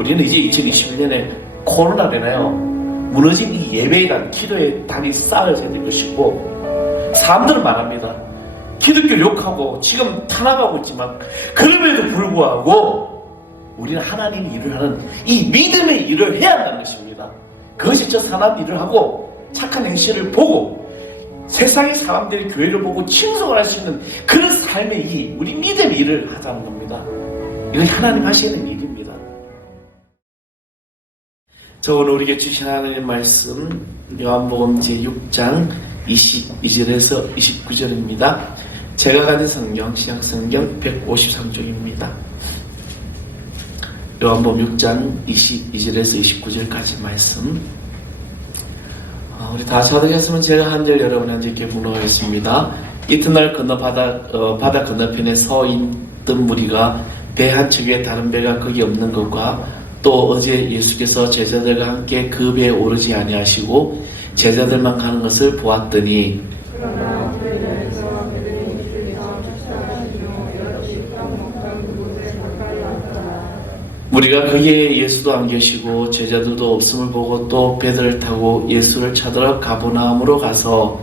우리는 이제 2021년에 코로나잖아요. 무너진 이 예배에 대한 기도의 답이 쌓여져야 될 것이고, 사람들은 말합니다. 기독교 욕하고 지금 탄압하고 있지만 그럼에도 불구하고 우리는 하나님의 일을 하는 이 믿음의 일을 해야 한다는 것입니다. 그것이 저 사람 일을 하고 착한 행실을 보고 세상의 사람들이 교회를 보고 칭송을 할 수 있는 그런 삶의 일, 우리 믿음의 일을 하자는 겁니다. 이건 하나님 하시는 일입니다. 저 오늘 우리에게 주신 하나님의 말씀 요한복음 제6장 22절에서 29절입니다. 제가 가진 성경, 신약성경 153쪽입니다. 요한복음 6장 22절에서 29절까지 말씀. 우리 다 찾아겠으면 제가 한 절 여러분한테 이렇게 묵록하겠습니다. 이튿날 바다 건너편에 서 있던 무리가 배 한 척에 다른 배가 거기 없는 것과 또 어제 예수께서 제자들과 함께 그 배에 오르지 아니하시고 제자들만 가는 것을 보았더니 우리가 거기에 예수도 안 계시고 제자들도 없음을 보고 또 배들을 타고 예수를 찾으러 가버나움으로 가서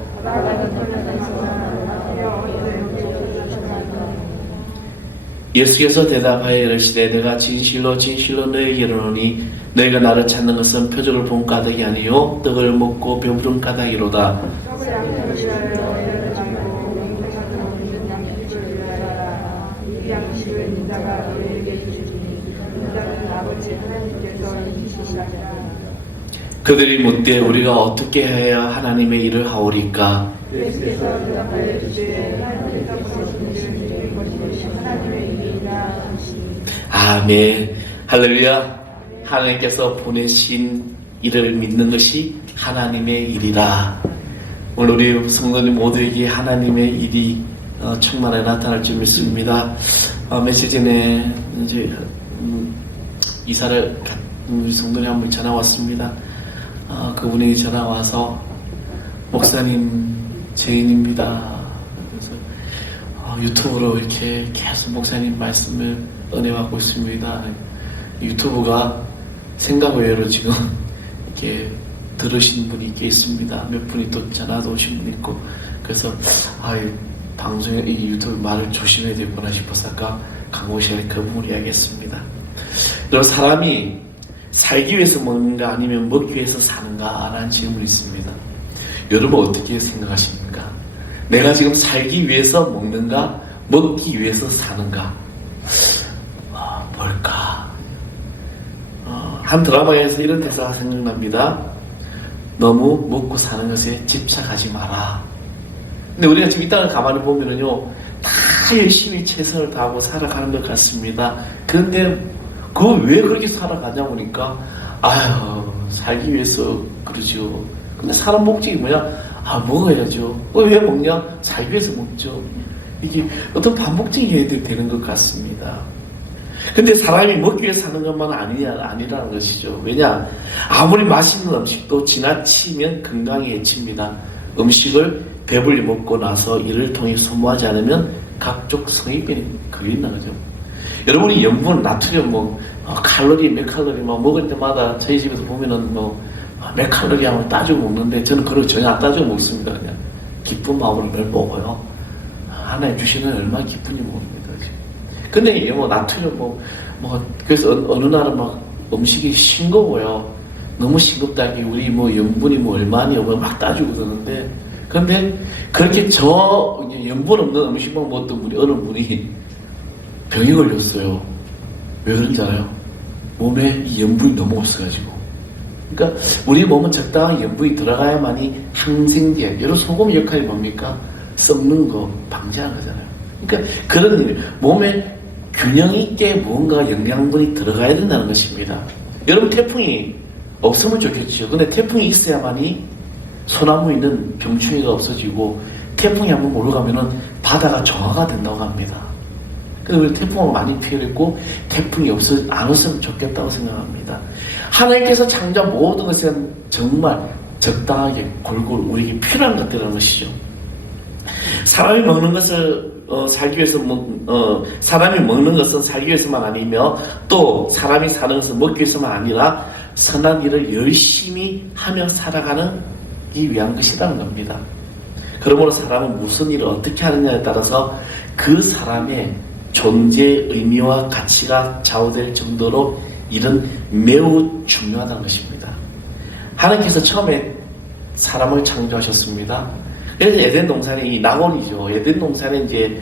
예수께서 대답하여 이르시되 내가 진실로 진실로 너희에게 이르노니 너희가 나를 찾는 것은 표적을 본 까닭이 아니요 떡을 먹고 배부른 까닭이로다. 그들이 묻되 우리가 어떻게 해야 하나님의 일을 하오리까? 아멘. 할렐루야. 하나님께서 보내신 일을 믿는 것이 하나님의 일이라. 오늘 우리 성도님 모두에게 하나님의 일이 충만하게 나타날 줄 믿습니다. 며칠 전에 이제 이사를 우리 성도님 한 분 전화 왔습니다. 그분이 전화 와서 목사님 죄인입니다. 그래서 유튜브로 이렇게 계속 목사님 말씀을 은혜 받고 있습니다. 유튜브가 생각 외로 지금 이렇게 들으신 분이 있습니다. 몇 분이 또 전화도 오신 분 있고, 그래서 방송에 이 유튜브 말을 조심해야 되구나 싶어서 아까 강호 씨가 그 부분을 이야기했습니다. 여러분, 사람이 살기 위해서 먹는가 아니면 먹기 위해서 사는가 라는 질문이 있습니다. 여러분 어떻게 생각하십니까? 내가 지금 살기 위해서 먹는가 먹기 위해서 사는가? 뭘까? 한 드라마에서 이런 대사가 생각납니다. 너무 먹고 사는 것에 집착하지 마라. 근데 우리가 지금 이 땅을 가만히 보면은요, 다 열심히 최선을 다하고 살아가는 것 같습니다. 그런데 왜 그렇게 살아가냐 보니까 살기 위해서 그러죠. 근데 사람 목적이 뭐야? 먹어야죠. 왜 먹냐? 살기 위해서 먹죠. 이게 어떤 반복적인 게 되는 것 같습니다. 근데 사람이 먹기 위해서 사는 것만 아니라는 것이죠. 왜냐? 아무리 맛있는 음식도 지나치면 건강에 해칩니다. 음식을 배불리 먹고 나서 이를 통해 소모하지 않으면 각종 성인병이 걸린다 그죠. 여러분이 염분, 나트륨, 칼로리, 몇 칼로리 먹을 때마다 저희 집에서 보면은 몇 칼로리 하면 따지고 먹는데 저는 그런 거 전혀 안 따지고 먹습니다. 그냥 기쁜 마음으로 매일 먹어요. 하나님 주시는 얼마나 기쁜지 모릅니다. 근데 나트륨 그래서 어느 날은 음식이 싱거워요. 너무 싱겁다기 우리 염분이 얼마니 막 따지고 그러는데, 근데 그렇게 염분 없는 음식만 먹었던 어느 분이 병이 걸렸어요. 왜 그런지 알아요? 몸에 이 염분이 너무 없어가지고. 그러니까 우리 몸은 적당한 염분이 들어가야만이 항생제, 여러 소금 역할이 뭡니까? 썩는 거 방지하는 거잖아요. 그러니까 그런 일, 몸에 균형 있게 무언가 영양분이 들어가야 된다는 것입니다. 여러분, 태풍이 없으면 좋겠죠. 근데 태풍이 있어야만이 소나무 있는 병충해가 없어지고, 태풍이 한번 몰아가면은 바다가 정화가 된다고 합니다. 그래서 우리 태풍을 많이 피해했고 태풍이 안 왔으면 좋겠다고 생각합니다. 하나님께서 창조한 모든 것은 정말 적당하게 골고루 우리에게 필요한 것들이라는 것이죠. 사람이 먹는 것을 살기 위해서 사람이 먹는 것은 살기 위해서만 아니며 또 사람이 사는 것은 먹기 위해서만 아니라 선한 일을 열심히 하며 살아가는 이 위한 것이라는 겁니다. 그러므로 사람은 무슨 일을 어떻게 하느냐에 따라서 그 사람의 존재의 의미와 가치가 좌우될 정도로 일은 매우 중요하다는 것입니다. 하나님께서 처음에 사람을 창조하셨습니다. 그래서 에덴 동산에 이 낙원이죠. 에덴 동산에 이제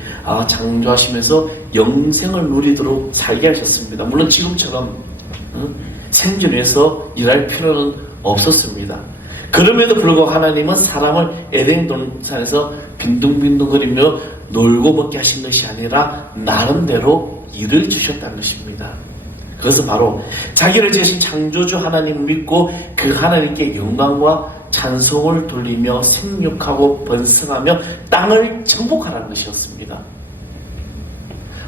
창조하시면서 영생을 누리도록 살게 하셨습니다. 물론 지금처럼 생존 위해서 일할 필요는 없었습니다. 그럼에도 불구하고 하나님은 사람을 에덴 동산에서 빈둥빈둥거리며 놀고 먹게 하신 것이 아니라 나름대로 일을 주셨다는 것입니다. 그것은 바로 자기를 지으신 창조주 하나님을 믿고 그 하나님께 영광과 찬송을 돌리며 생육하고 번성하며 땅을 정복하라는 것이었습니다.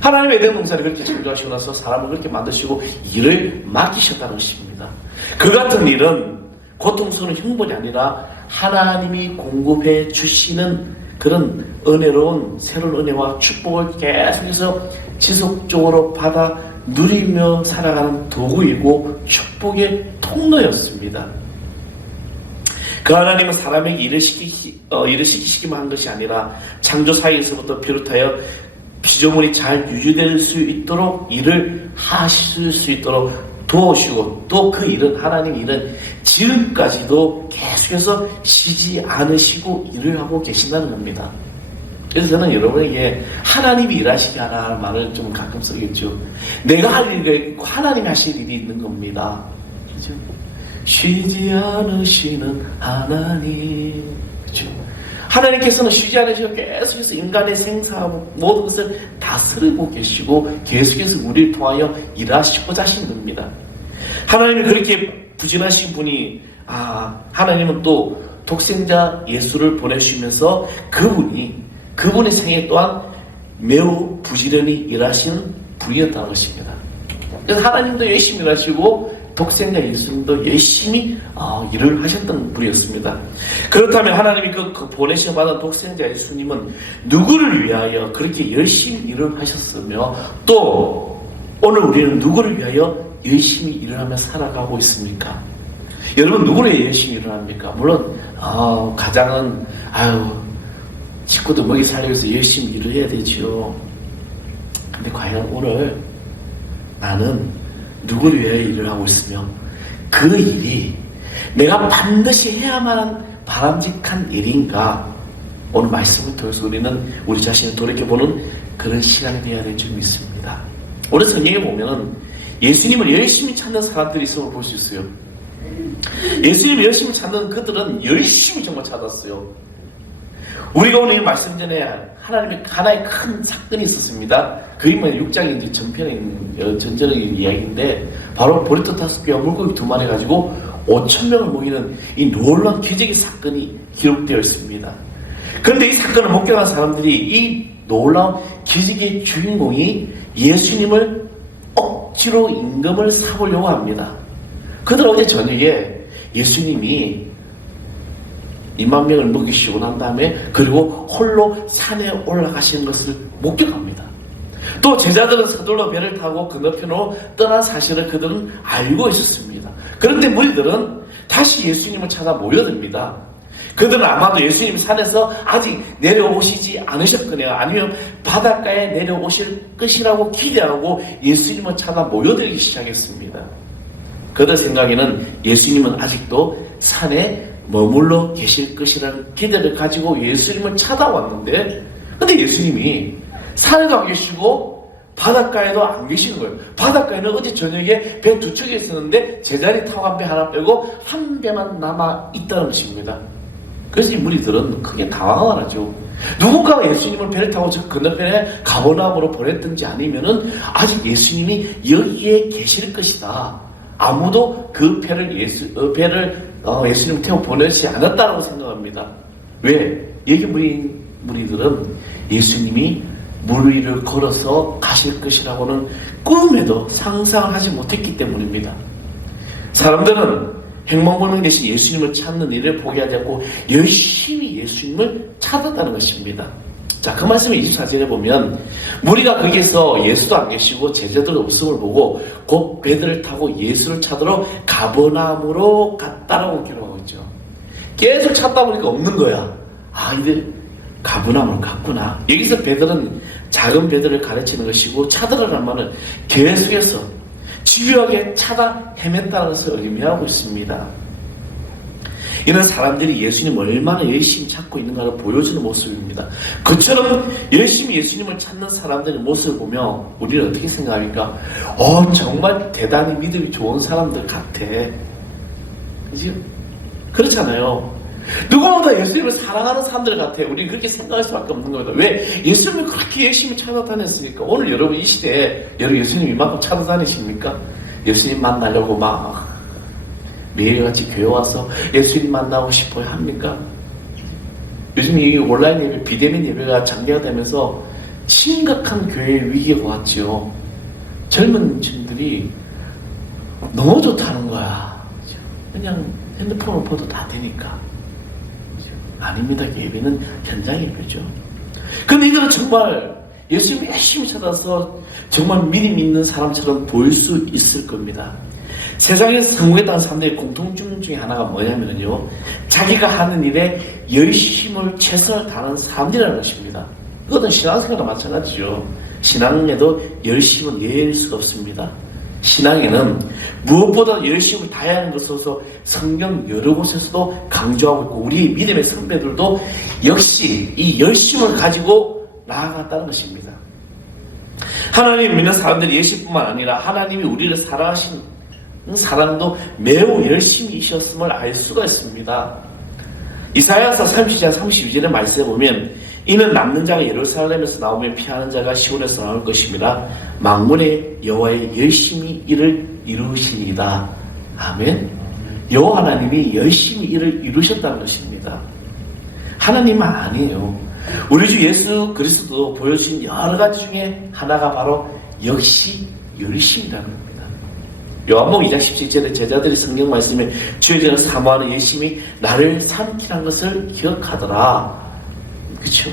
하나님의 에덴 동산을 그렇게 창조하시고 나서 사람을 그렇게 만드시고 일을 맡기셨다는 것입니다. 그 같은 일은 고통스러운 형벌이 아니라 하나님이 공급해 주시는 그런 은혜로운 새로운 은혜와 축복을 계속해서 지속적으로 받아 누리며 살아가는 도구이고 축복의 통로였습니다. 그 하나님은 사람에게 일을 시키시기만 한 것이 아니라 창조 사이에서부터 비롯하여 피조물이 잘 유지될 수 있도록 일을 하실 수 있도록 도우시고 또 그 일은 하나님 일은 지금까지도 계속해서 쉬지 않으시고 일을 하고 계신다는 겁니다. 그래서 저는 여러분에게 하나님이 일하시게 하라는 말을 좀 가끔 쓰겠죠. 내가 할 일이 있고 하나님이 하실 일이 있는 겁니다. 그렇죠? 쉬지 않으시는 하나님. 그렇죠? 하나님께서는 쉬지 않으시고 계속해서 인간의 생사하고 모든 것을 다스리고 계시고 계속해서 우리를 통하여 일하시고자 하시는 겁니다. 하나님이 그렇게 부진하신 분이 하나님은 또 독생자 예수를 보내주시면서 그분의 생애 또한 매우 부지런히 일하시는 분이었다는 것입니다. 그래서 하나님도 열심히 일하시고 독생자 예수님도 열심히 일을 하셨던 분이었습니다. 그렇다면 하나님이 그 보내셔 받은 독생자 예수님은 누구를 위하여 그렇게 열심히 일을 하셨으며 또 오늘 우리는 누구를 위하여 열심히 일을 하며 살아가고 있습니까? 여러분 누구를 위해 열심히 일을 합니까? 물론 가장은 식구들 먹이 살리기 위해서 열심히 일을 해야 되죠. 근데 과연 오늘 나는 누구를 위해 일을 하고 있으며 그 일이 내가 반드시 해야만 한 바람직한 일인가? 오늘 말씀을 통해서 우리는 우리 자신을 돌이켜보는 그런 시간이 되어야 될 줄 믿습니다. 오늘 성경에 보면 예수님을 열심히 찾는 사람들이 있음을 볼 수 있어요. 예수님을 열심히 찾는 그들은 열심히 정말 찾았어요. 우리가 오늘 이 말씀 전에 하나님의 하나의 큰 사건이 있었습니다. 그림은 6장의 이제 전전적인 이야기인데 바로 보리떡 5개와 물고기 2마리 가지고 5,000명을 먹이는 이 놀라운 기적의 사건이 기록되어 있습니다. 그런데 이 사건을 목격한 사람들이 이 놀라운 기적의 주인공이 예수님을 억지로 임금을 사보려고 합니다. 그들 어제 저녁에 예수님이 2만 명을 먹이시고 난 다음에 그리고 홀로 산에 올라가시는 것을 목격합니다. 또 제자들은 서둘러 배를 타고 건너편으로 떠난 사실을 그들은 알고 있었습니다. 그런데 무리들은 다시 예수님을 찾아 모여듭니다. 그들은 아마도 예수님이 산에서 아직 내려오시지 않으셨거나 아니면 바닷가에 내려오실 것이라고 기대하고 예수님을 찾아 모여들기 시작했습니다. 그들 생각에는 예수님은 아직도 산에 머물러 계실 것이라는 기대를 가지고 예수님을 찾아왔는데 근데 예수님이 산에도 안 계시고 바닷가에도 안 계시는 거예요. 바닷가에는 어제 저녁에 배 2척이 있었는데 제자리 타고 간 배 하나 빼고 한 배만 남아 있다는 것입니다. 그래서 이 무리들은 크게 당황을 하죠. 누군가가 예수님을 배를 타고 저 건너편에 가버나움으로 보냈든지 아니면은 아직 예수님이 여기에 계실 것이다. 아무도 그 배를 예수님 태워 보내지 않았다고 생각합니다. 왜? 여기 무리들은 예수님이 물 위를 걸어서 가실 것이라고는 꿈에도 상상하지 못했기 때문입니다. 사람들은 행방불명 대신 예수님을 찾는 일을 포기하지 않고 열심히 예수님을 찾았다는 것입니다. 자, 그 말씀을 24절에 보면 무리가 거기에서 예수도 안 계시고 제자들도 없음을 보고 곧 배들을 타고 예수를 찾으러 가버나움으로 갔다라고 기록하고 있죠. 계속 찾다 보니까 없는 거야. 아, 이들 가버나움으로 갔구나. 여기서 배들은 작은 배들을 가르치는 것이고 찾으라는 말은 계속해서 집요하게 찾아 헤맸다는 것을 의미하고 있습니다. 이는 사람들이 예수님 얼마나 열심히 찾고 있는가를 보여주는 모습입니다. 그처럼 열심히 예수님을 찾는 사람들의 모습을 보며 우리는 어떻게 생각합니까? 정말 대단히 믿음이 좋은 사람들 같아. 그죠? 그렇잖아요. 누구보다 예수님을 사랑하는 사람들 같아요. 우리는 그렇게 생각할 수밖에 없는 겁니다. 왜? 예수님을 그렇게 열심히 찾아다녔으니까. 오늘 여러분 이 시대에 여러분 예수님 이만큼 찾아다니십니까? 예수님 만나려고 막 매일같이 교회 와서 예수님 만나고 싶어요 합니까? 요즘 이 온라인 예배, 비대면 예배가 장기화 되면서 심각한 교회 위기가 왔죠. 젊은 층들이 너무 좋다는 거야. 그냥 핸드폰을 봐도 다 되니까. 아닙니다. 예배는 현장 예배죠. 근데 이거는 정말 예수님 열심히 찾아서 정말 믿음 있는 사람처럼 보일 수 있을 겁니다. 세상에서 성공에 따른 사람들의 공통점 중에 하나가 뭐냐면요, 자기가 하는 일에 열심을 최선을 다하는 사람들이라는 것입니다. 이것은 신앙생활과 마찬가지죠. 신앙에도 열심은 예외일 수가 없습니다. 신앙에는 무엇보다 열심을 다해야 하는 것으로서 성경 여러 곳에서도 강조하고 있고 우리 믿음의 선배들도 역시 이 열심을 가지고 나아갔다는 것입니다. 하나님을 믿는 사람들이 열심뿐만 아니라 하나님이 우리를 사랑하신 사람도 매우 열심히 이셨음을 알 수가 있습니다. 이사야서 30장 32절의 말씀에 보면 이는 남는 자가 예루살렘에서 나오며 피하는 자가 시온에서 나올 것입니다. 만군의 여호와의 열심히 일을 이루시니이다. 아멘. 여호와 하나님이 열심히 일을 이루셨다는 것입니다. 하나님은 아니에요. 우리 주 예수 그리스도 보여주신 여러 가지 중에 하나가 바로 역시 열심이라는 겁니다. 요한복음 2장 17절에 제자들이 성경 말씀에 주의 전을 사모하는 열심히 나를 삼키는 것을 기억하더라. 그렇죠?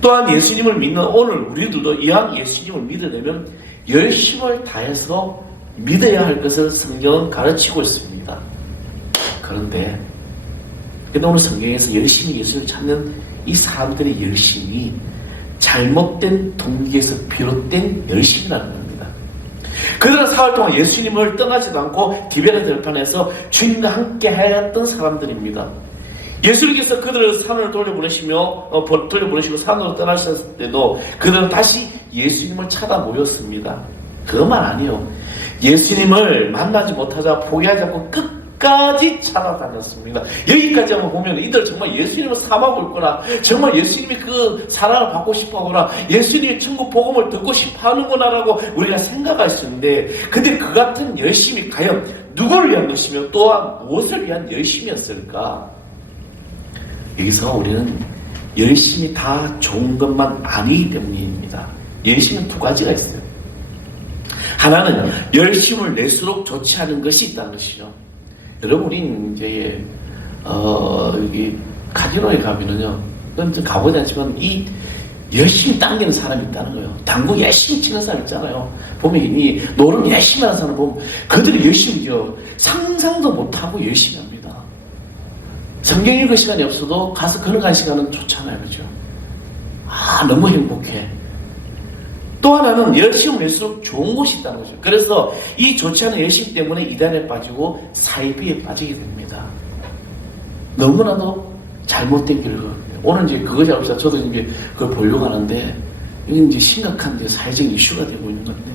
또한 예수님을 믿는 오늘 우리들도 이왕 예수님을 믿으려면 열심을 다해서 믿어야 할 것을 성경은 가르치고 있습니다. 그런데 오늘 성경에서 열심히 예수를 찾는 이 사람들의 열심이 잘못된 동기에서 비롯된 열심이라는 겁니다. 그들은 사흘 동안 예수님을 떠나지도 않고 디베라 들판에서 주님과 함께 하였던 사람들입니다. 예수님께서 그들을 산으로 돌려보내시고 산으로 떠나셨을 때도 그들은 다시 예수님을 찾아 모였습니다. 그것만 아니에요. 예수님을 만나지 못하자 포기하지 않고 끝까지 찾아다녔습니다. 여기까지 한번 보면 이들 정말 예수님을 사모하고 있구나, 정말 예수님이 그 사랑을 받고 싶어하구나, 예수님의 천국 복음을 듣고 싶어 하는구나 라고 우리가 생각할 수 있는데, 근데 그 같은 열심이 과연 누구를 위한 것이며 또한 무엇을 위한 열심이었을까? 여기서 우리는 열심이 다 좋은 것만 아니기 때문입니다. 열심은 두 가지가 있어요. 하나는 열심을 낼수록 좋지 않은 것이 있다는 것이죠. 여러분, 우린 이제 여기 카지노에 가면은요, 좀 가보지 않지만 이 열심히 당기는 사람이 있다는 거예요. 당구 열심히 치는 사람 있잖아요. 보면 이 노름 열심히 하는 사람 보면 그들이 열심히죠. 상상도 못하고 열심히 합니다. 성경 읽을 시간이 없어도 가서 걸어갈 시간은 좋잖아요. 그죠? 너무 행복해. 또 하나는 열심을 낼수록 좋은 곳이 있다는 거죠. 그래서 이 좋지 않은 열심 때문에 이단에 빠지고 사이비에 빠지게 됩니다. 너무나도 잘못된 길을 걸어요. 오늘 이제 그거 잡읍시다. 저도 이제 그걸 보려고 하는데 이게 이제 심각한 이제 사회적 이슈가 되고 있는 건데,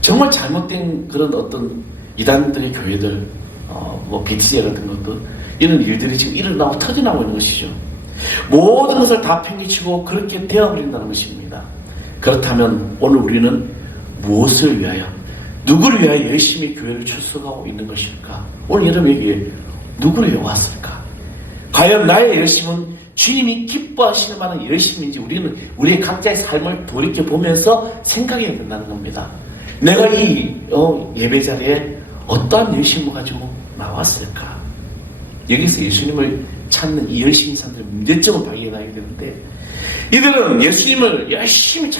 정말 잘못된 그런 어떤 이단들의 교회들, BTS 같은 것도 이런 일들이 지금 일어나고 터져나오고 있는 것이죠. 모든 것을 다 팽개치고 그렇게 되어버린다는 것입니다. 그렇다면 오늘 우리는 무엇을 위하여, 누구를 위하여 열심히 교회를 출석하고 있는 것일까? 오늘 여러분에게 누구를 위해 왔을까? 과연 나의 열심은 주님이 기뻐하시는 만한 열심인지 우리는 우리의 각자의 삶을 돌이켜보면서 생각해야 된다는 겁니다. 내가 이 예배 자리에 어떠한 열심을 가지고 나왔을까? 여기서 예수님을 찾는 이 열심히 사람들의 문제점을 발견하게 되는데, 이들은 예수님을 열심히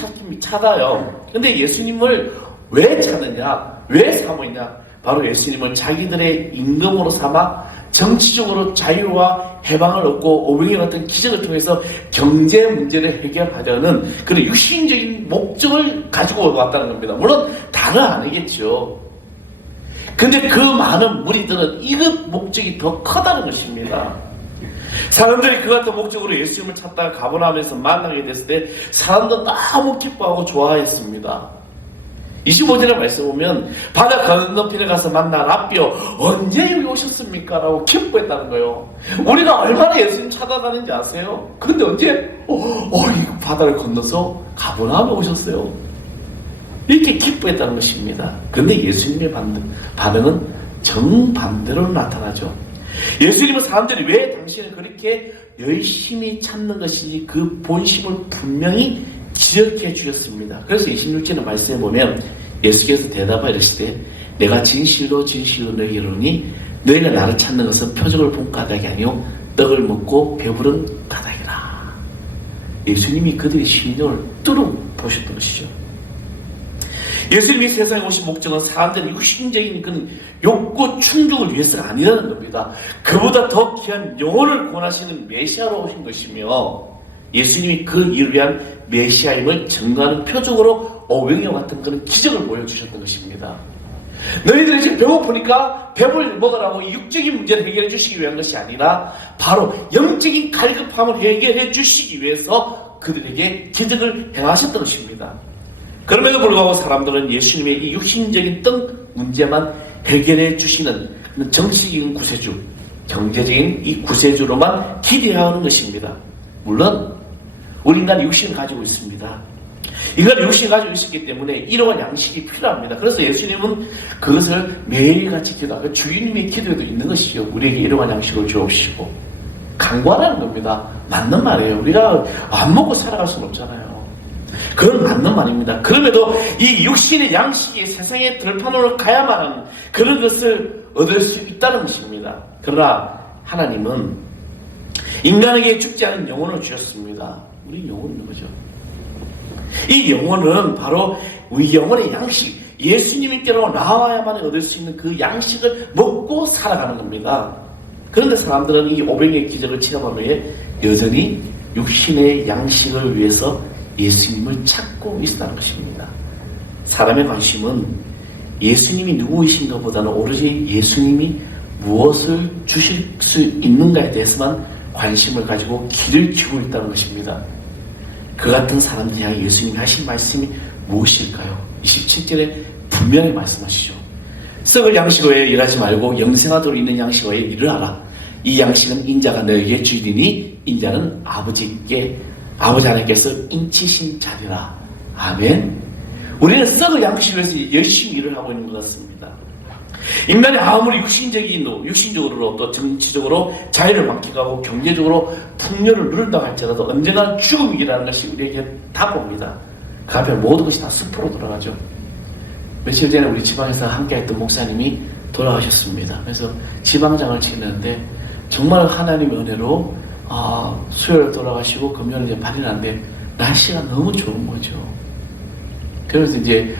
찾아요. 근데 예수님을 왜 찾느냐, 왜 사모했냐? 바로 예수님을 자기들의 임금으로 삼아 정치적으로 자유와 해방을 얻고 오병이어 같은 기적을 통해서 경제 문제를 해결하려는 그런 육신적인 목적을 가지고 왔다는 겁니다. 물론 다는 아니겠죠. 근데 그 많은 무리들은 이것 목적이 더 크다는 것입니다. 사람들이 그 같은 목적으로 예수님을 찾다가 가버나움에서 만나게 됐을 때 사람도 너무 기뻐하고 좋아했습니다. 25절에 말씀 보면 바다 건너편에 가서 만난 랍비여 언제 여기 오셨습니까? 라고 기뻐했다는 거예요. 우리가 얼마나 예수님 찾아가는지 아세요? 근데 언제? 이 바다를 건너서 가버나움에 오셨어요. 이렇게 기뻐했다는 것입니다. 근데 예수님의 반응은 정반대로 나타나죠. 예수님은 사람들이 왜 당신을 그렇게 열심히 찾는 것인지 그 본심을 분명히 지적해 주셨습니다. 그래서 26절의 말씀에 보면 예수께서 대답하여 이르시되 내가 진실로 진실로 너희에게 이르노니 너희가 나를 찾는 것은 표적을 본 까닭이 아니요 떡을 먹고 배부른 까닭이라. 예수님이 그들의 심령을 뚫어 보셨던 것이죠. 예수님이 세상에 오신 목적은 사람들의 육신적인 그 욕구 충족을 위해서가 아니라는 겁니다. 그보다 더 귀한 영혼을 구원하시는 메시아로 오신 것이며, 예수님이 그 일을 위한 메시아임을 증거하는 표적으로 오병이어 같은 그런 기적을 보여주셨던 것입니다. 너희들이 지금 배고프니까 배불리 먹으라고 육적인 문제를 해결해 주시기 위한 것이 아니라 바로 영적인 갈급함을 해결해 주시기 위해서 그들에게 기적을 행하셨던 것입니다. 그럼에도 불구하고 사람들은 예수님의 이 육신적인 떡 문제만 해결해 주시는 정치적인 구세주, 경제적인 이 구세주로만 기대하는 것입니다. 물론 우리 인간은 육신을 가지고 있습니다. 인간은 육신을 가지고 있었기 때문에 이러한 양식이 필요합니다. 그래서 예수님은 그것을 매일같이 기도하고 주님의 기도에도 있는 것이요. 우리에게 이러한 양식을 주옵시고 간구하라는 겁니다. 맞는 말이에요. 우리가 안 먹고 살아갈 수는 없잖아요. 그건 맞는 말입니다. 그럼에도 이 육신의 양식이 세상의 들판으로 가야만 하는 그런 것을 얻을 수 있다는 것입니다. 그러나 하나님은 인간에게 죽지 않은 영혼을 주셨습니다. 우리 영혼이 누구죠? 이 영혼은 바로 우리 영혼의 양식, 예수님께로 나와야만 얻을 수 있는 그 양식을 먹고 살아가는 겁니다. 그런데 사람들은 이 오병이의 기적을 체험하며 여전히 육신의 양식을 위해서 예수님을 찾고 있다는 것입니다. 사람의 관심은 예수님이 누구이신가 보다는 오로지 예수님이 무엇을 주실 수 있는가에 대해서만 관심을 가지고 귀를 기울이고 있다는 것입니다. 그 같은 사람들 향해 예수님이 하신 말씀이 무엇일까요? 27절에 분명히 말씀하시죠. 썩을 양식 외에 일하지 말고 영생하도록 있는 양식 외에 일을 하라. 이 양식은 인자가 너에게 주리니 인자는 아버지 하나님께서 인치신 자리라. 아멘. 우리는 썩을 양식 위해서 열심히 일을 하고 있는 것 같습니다. 인간이 아무리 육신적으로 또 정치적으로 자유를 만끽하고 경제적으로 풍요를 누린다고 할지라도 언젠가 죽음이라는 것이 우리에게 다가옵니다. 그 앞에 모든 것이 다 숲으로 돌아가죠. 며칠 전에 우리 지방에서 함께했던 목사님이 돌아가셨습니다. 그래서 지방장을 치는데 정말 하나님의 은혜로 수요일 돌아가시고 금요일 이제 발인한데 날씨가 너무 좋은 거죠. 그래서 이제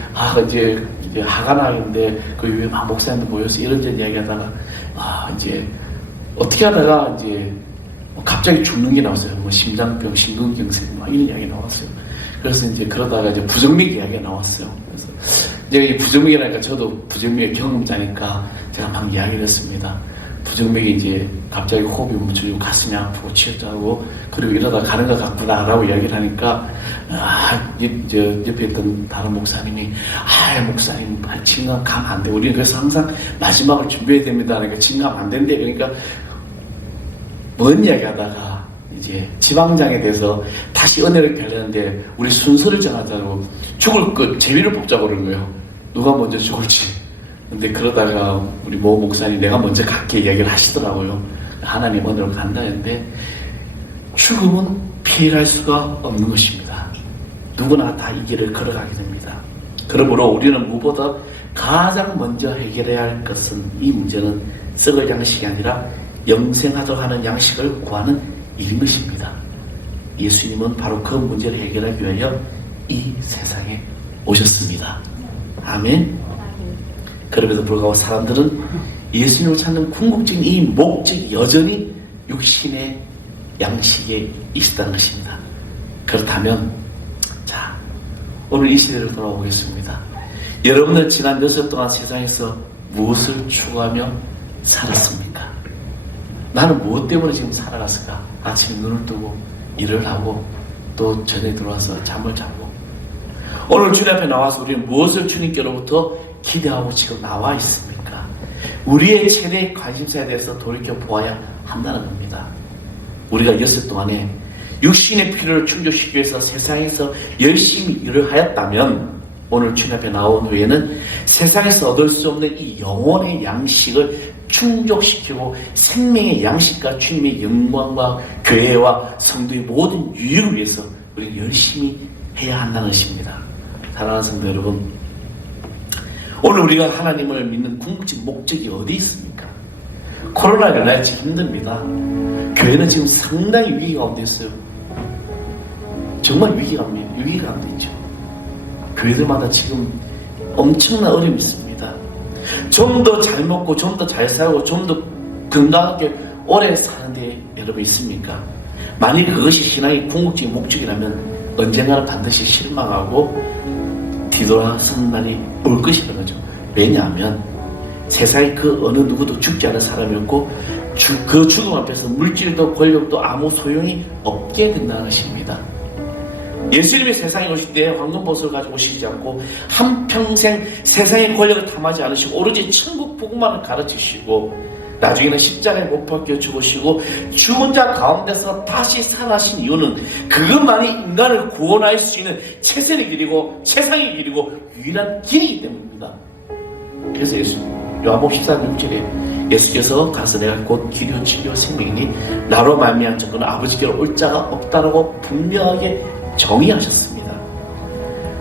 하가나인데 그 위에 막 목사님들 모여서 이런저런 이야기하다가 이제 어떻게 하다가 이제 갑자기 죽는 게 나왔어요. 뭐 심장병, 심근경색 막 이런 이야기 나왔어요. 그래서 이제 그러다가 이제 부정맥 이야기가 나왔어요. 그래서 이제 이 부정맥이라니까 저도 부정맥 경험자니까 제가 막 이야기를 했습니다. 부정맥이 이제 갑자기 호흡이 멈추고 가슴이 아프고 취했다고 그리고 이러다 가는 것 같구나라고 이야기를 하니까 이제 옆에 있던 다른 목사님이 목사님 진강 가면 안 돼. 우리는 그래서 항상 마지막을 준비해야 됩니다. 그러니까 진강 안 된대. 그러니까 뭔 이야기 하다가 이제 지방장에 대해서 다시 은혜를 빌렸는데 우리 순서를 정하자고 죽을 것 제비를 뽑자고 그런 거예요. 누가 먼저 죽을지. 근데 그러다가 우리 모 목사님 내가 먼저 갈게 이야기를 하시더라고요. 하나님 은혜로 간다 했는데 죽음은 피해갈 수가 없는 것입니다. 누구나 다 이 길을 걸어가게 됩니다. 그러므로 우리는 무엇보다 가장 먼저 해결해야 할 것은 이 문제는 썩을 양식이 아니라 영생하도록 하는 양식을 구하는 일인 것입니다. 예수님은 바로 그 문제를 해결하기 위하여 이 세상에 오셨습니다. 아멘. 그럼에도 불구하고 사람들은 예수님을 찾는 궁극적인 이 목적이 여전히 육신의 양식에 있었다는 것입니다. 그렇다면 자, 오늘 이 시대를 돌아보겠습니다. 여러분은 지난 몇 년 동안 세상에서 무엇을 추구하며 살았습니까? 나는 무엇 때문에 지금 살아갔을까? 아침에 눈을 뜨고 일을 하고 또 전에 들어와서 잠을 자고 오늘 주님 앞에 나와서 우리는 무엇을 주님께로부터 기대하고 지금 나와 있습니까? 우리의 최대 관심사에 대해서 돌이켜 보아야 한다는 겁니다. 우리가 엿새 동안에 육신의 필요를 충족시키기 위해서 세상에서 열심히 일을 하였다면 오늘 주님 앞에 나온 후에는 세상에서 얻을 수 없는 이 영혼의 양식을 충족시키고 생명의 양식과 주님의 영광과 교회와 성도의 모든 유익을 위해서 우리가 열심히 해야 한다는 것입니다. 사랑하는 성도 여러분, 오늘 우리가 하나님을 믿는 궁극적 목적이 어디 있습니까? 코로나가 일어나야 지금 힘듭니다. 교회는 지금 상당히 위기 가운데 있어요. 정말 위기 가운데 있죠. 교회들마다 지금 엄청난 어려움이 있습니다. 좀 더 잘 먹고 좀 더 잘 살고 좀 더 건강하게 오래 사는데 여러분 있습니까? 만일 그것이 신앙의 궁극적인 목적이라면 언젠가는 반드시 실망하고 뒤돌아서는 날이 올 것이라는 거죠. 왜냐하면 세상에 그 어느 누구도 죽지 않은 사람이 없고 그 죽음 앞에서 물질도 권력도 아무 소용이 없게 된다는 것입니다. 예수님이 세상에 오실 때 황금보석을 가지고 오시지 않고 한평생 세상의 권력을 탐하지 않으시고 오로지 천국 복음만을 가르치시고 나중에는 십자가에 못 박혀 죽으시고 죽은 자 가운데서 다시 살아나신 이유는 그것만이 인간을 구원할 수 있는 최선의 길이고 최상의 길이고 유일한 길이기 때문입니다. 그래서 요한복음 14장 6절에 예수께서 가서 내가 곧 길이요 진리요 생명이니 나로 말미암은 자는 아버지께로 올 자가 없다라고 분명하게 정의하셨습니다.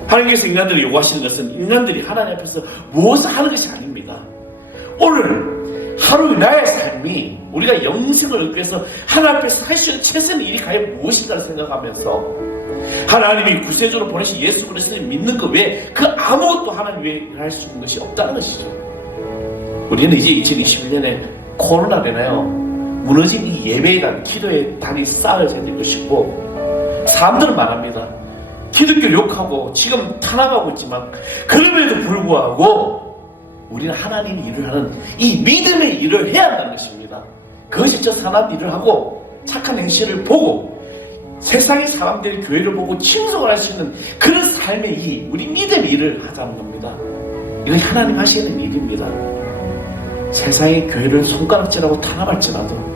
하나님께서 인간들을 요구하시는 것은 인간들이 하나님 앞에서 무엇을 하는 것이 아닙니다. 오늘 하루 나의 삶이 우리가 영생을 얻기 위해서 하나님 앞에서 할 수 있는 최선의 일이 과연 무엇인가를 생각하면서 하나님이 구세주로 보내신 예수 그리스도를 믿는 것 외에 그 아무것도 하나님 외에 할 수 있는 것이 없다는 것이죠. 우리는 이제 2021년에 코로나로 인하여 무너진 이 예배의 단, 기도의 단이 쌓여져야 될 것이고 사람들은 말합니다. 기독교를 욕하고 지금 탄압하고 있지만 그럼에도 불구하고 우리는 하나님의 일을 하는 이 믿음의 일을 해야 한다는 것입니다. 그것이 저 선한 일을 하고 착한 행실을 보고 세상의 사람들이 교회를 보고 칭송을 할 수 있는 그런 삶의 일, 우리 믿음의 일을 하자는 겁니다. 이건 하나님 하시는 일입니다. 세상의 교회를 손가락질하고 탄압할지라도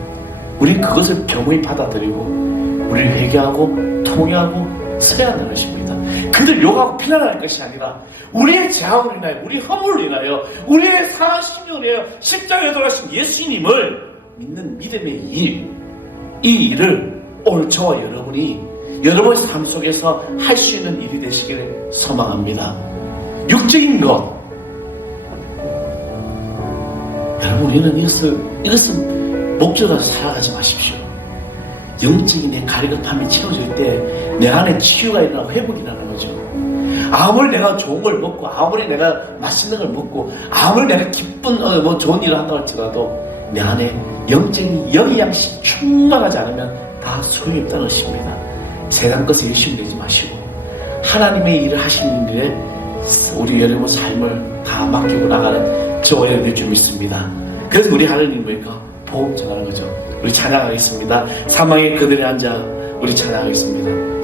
우리 그것을 겸허히 받아들이고 우리를 회개하고 통회하고 서야 하는 것입니다. 그들 욕하고 비난하는 것이 아니라 우리의 죄악으로 인하여 우리 허물로 인하여 우리의 상한 심령으로 인하여 십자가에 돌아가신 예수님을 믿는 믿음의 일, 이 일을 오늘 저와 여러분이 여러분의 삶 속에서 할 수 있는 일이 되시기를 소망합니다. 육적인 것 여러분 우리는 이것은 목적으로 살아가지 마십시오. 영적인 내 가리급함이 채워질 때 내 안에 치유가 일어나고 회복이 일어나는 거죠. 아무리 내가 좋은 걸 먹고 아무리 내가 맛있는 걸 먹고 아무리 내가 기쁜 좋은 일을 한다고 할지라도 내 안에 영적인 영양식 충만하지 않으면 다 소용이 없다는 것입니다. 세상 것에 열심히 내지 마시고 하나님의 일을 하시는 일에 우리 여러분 삶을 다 맡기고 나가는 저와 여러분일 줄 믿습니다. 그래서 우리 하나님 뭐니까 복음 전하는 거죠. 우리 찬양하겠습니다. 사망의 그들에 앉아 우리 찬양하겠습니다.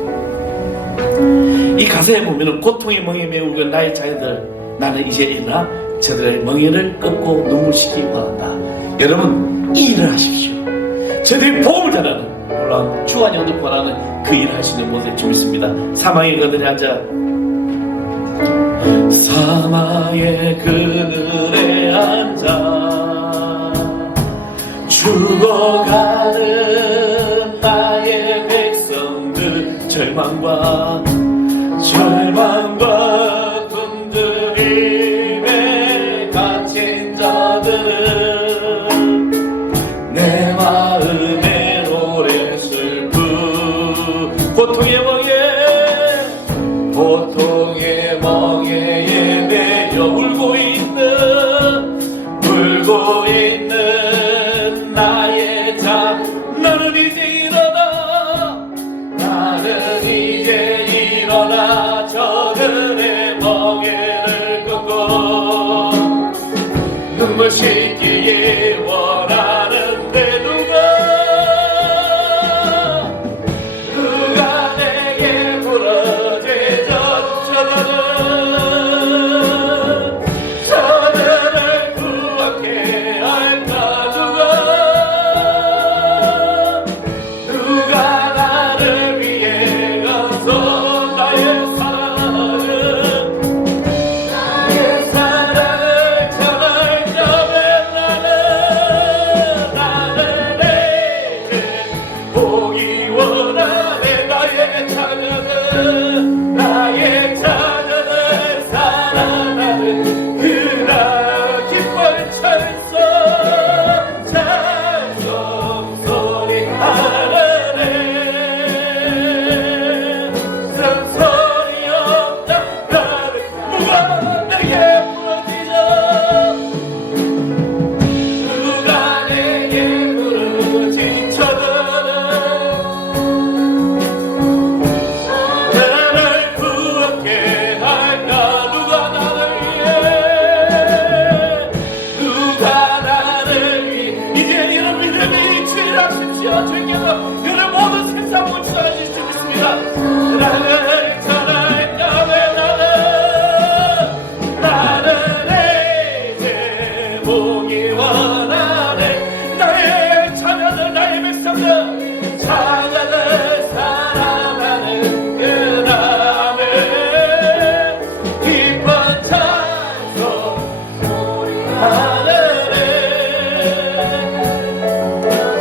이 가사에 보면은 고통의 멍에 메우고 나의 자녀들 나는 이제 일어나 저들의 멍에를 꺾고 눈물시키기 원한다. 여러분 이 일을 하십시오. 저들이 복음을 전하는 물론 주한 영도 권하는 그 일을 하시는 모습을 줄 믿습니다. 사망의 그들에 앉아 사망의 그늘에 앉아 죽어가는 나의 백성들 절망과 흔들림에 갇힌 자들은 내 보통의 멍에 매여 울고 있는 나의 자, 나는 이제 일어나 저들의 멍에를 끊고 눈물 씻기에 원하는데 누가 내게 부러지던 저들을 구하게 할까 누가 나를 위해 가서 나의 사랑을 전할 적에 나는 내게 보기 원하네. 나의 자녀를 사랑하는 그날 기뻐 찬송 소리 하늘에 쓴소리 없다. 누가 내게 부러지죠? 누가 내게 부러진 저들은 나를 구하게 할까? 누가 나를 위해 이제 여러분 믿음이 주일하십시오. 주님께서 여러분 모든 생사복을 주관하실 수 있습니다. 나를 전할까? 왜 나는 이제 보기 원하네. 나의 자녀들, 나의 백성들, 자녀들 사랑하는 그 남의 기쁜 찬송 소리 하늘에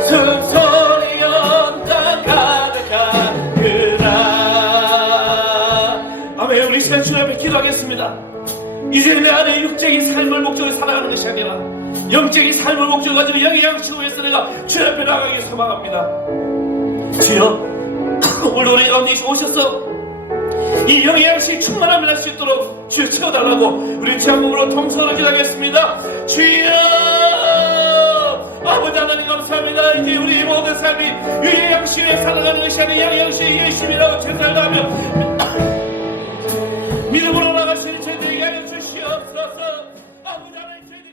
숨소리 연단 가득한 그날. 아멘. 우리 시간 주님 앞에 기도하겠습니다. 이제 내 안에 육적인 삶을 목적으로 살아가는 것이 아니라 영적인 삶을 목적으로 가지고 영의 양식을 위해서 내가 주님 앞에 나가기 소망합니다. 주여, 오늘 우리 가운데 오셔서 이 영의 양식이 충만함을 할 수 있도록 주여 채워달라고 우리 제한목으로 통성으로 기도하겠습니다. 주여, 아버지 하나님 감사합니다. 이제 우리 모든 삶이 영의 양식 위에 살아가는 것이 아니라 영의 양식의 열심이라고 최선을 다하며 믿음으로 나가시는 저희들에게 하여 주시옵소서. 아버지 하나님 저희들